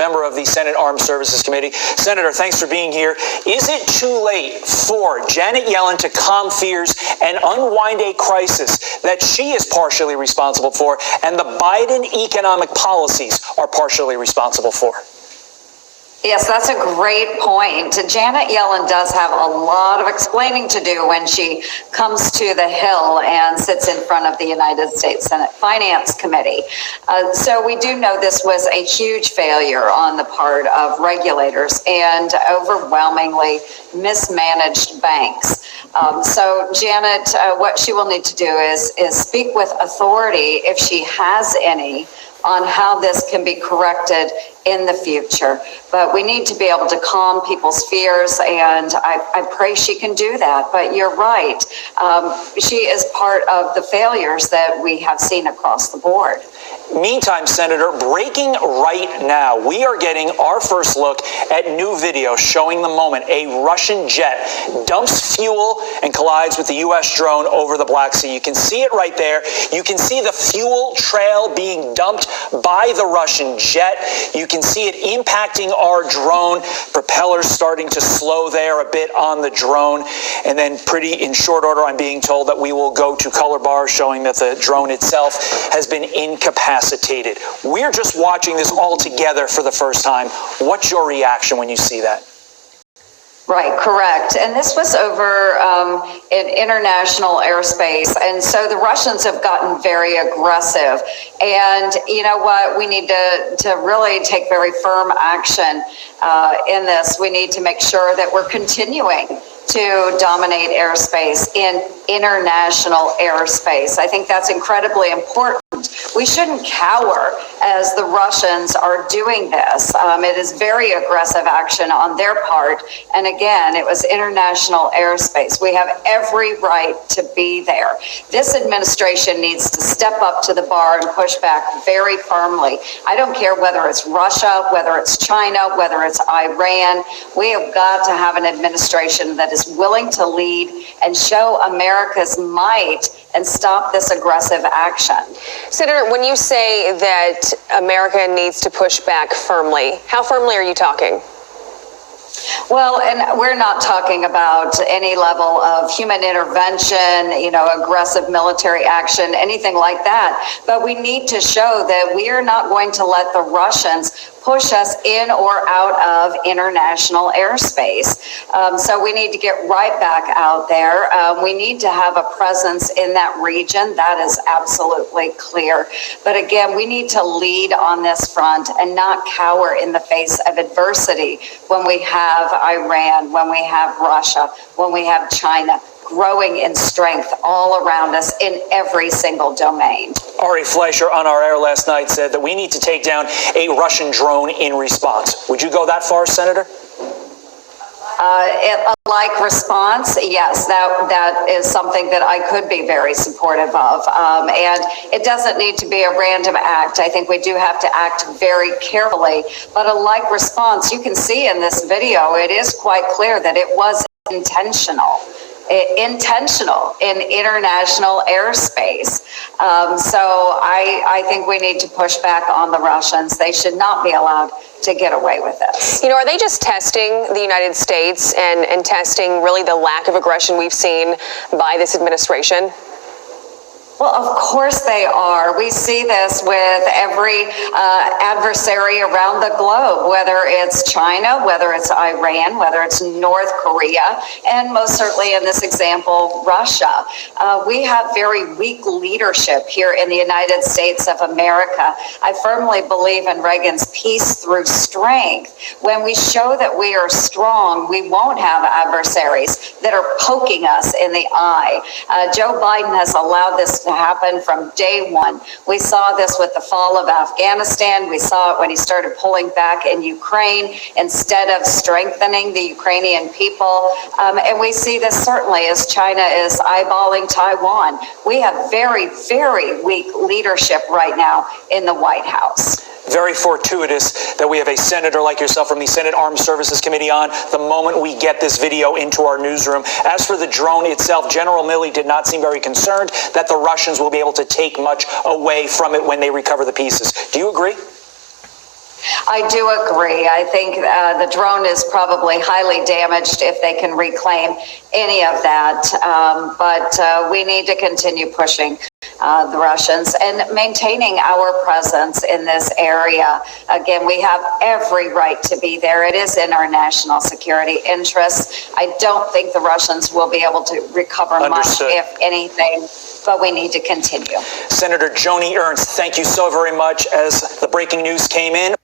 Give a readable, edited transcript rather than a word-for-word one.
member of the Senate Armed Services Committee. Senator, thanks for being here. Is it too late for Janet Yellen to calm fears and unwind a crisis that she is partially responsible for and the Biden economic policies are partially responsible for? Yes, that's a great point. Janet Yellen does have a lot of explaining to do when she comes to the Hill and sits in front of the United States Senate Finance Committee. So we do know this was a huge failure on the part of regulators and overwhelmingly mismanaged banks. So Janet, what she will need to do is speak with authority, if she has any, on how this can be corrected in the future. But we need to be able to calm people's fears, and I pray she can do that. But you're right. She is part of the failures that we have seen across the board. Meantime, Senator, breaking right now, we are getting our first look at new video showing the moment a Russian jet dumps fuel and collides with the U.S. drone over the Black Sea. You can see it right there. You can see the fuel trail being dumped by the Russian jet. You can see it impacting our drone, propellers starting to slow there a bit on the drone. And then pretty in short order, I'm being told that we will go to color bars showing that the drone itself has been incapacitated. We're just watching this all together for the first time. What's your reaction when you see that? Right, correct. And this was over in international airspace. And so the Russians have gotten very aggressive. And you know what? We need to really take very firm action in this. We need to make sure that we're continuing to dominate airspace in international airspace. I think that's incredibly important. We shouldn't cower as the Russians are doing this. It is very aggressive action on their part. And again, it was international airspace. We have every right to be there. This administration needs to step up to the bar and push back very firmly. I don't care whether it's Russia, whether it's China, whether it's Iran. We have got to have an administration that is willing to lead and show America's might and stop this aggressive action. Senator, when you say that America needs to push back firmly, how firmly are you talking? Well, and we're not talking about any level of human intervention, aggressive military action, anything like that. But we need to show that we are not going to let the Russians push us in or out of international airspace. So we need to get right back out there. We need to have a presence in that region. That is absolutely clear. But again, we need to lead on this front and not cower in the face of adversity when we have Iran, when we have Russia, when we have China growing in strength all around us in every single domain. Ari Fleischer on our air last night said that we need to take down a Russian drone in response. Would you go that far, Senator? A like response, yes, that is something that I could be very supportive of. And it doesn't need to be a random act. I think we do have to act very carefully. But a like response, you can see in this video, it is quite clear that it was intentional in international airspace. So I think we need to push back on the Russians. They should not be allowed to get away with this. Are they just testing the United States and testing really the lack of aggression we've seen by this administration? Well, of course they are. We see this with every adversary around the globe, whether it's China, whether it's Iran, whether it's North Korea, and most certainly in this example, Russia. We have very weak leadership here in the United States of America. I firmly believe in Reagan's peace through strength. When we show that we are strong, we won't have adversaries that are poking us in the eye. Joe Biden has allowed this to happen from day one. We saw this with the fall of Afghanistan. We saw it when he started pulling back in Ukraine instead of strengthening the Ukrainian people. And we see this certainly as China is eyeballing Taiwan. We have very, very weak leadership right now in the White House. Very fortuitous that we have a senator like yourself from the Senate Armed Services Committee on the moment we get this video into our newsroom. As for the drone itself, General Milley did not seem very concerned that the Russians will be able to take much away from it when they recover the pieces. Do you agree? I do agree. I think the drone is probably highly damaged if they can reclaim any of that. But we need to continue pushing the Russians and maintaining our presence in this area. Again, we have every right to be there. It is in our national security interests. I don't think the Russians will be able to recover Understood. much, if anything, but we need to continue. Senator Joni Ernest, thank you so very much. As the breaking news came in,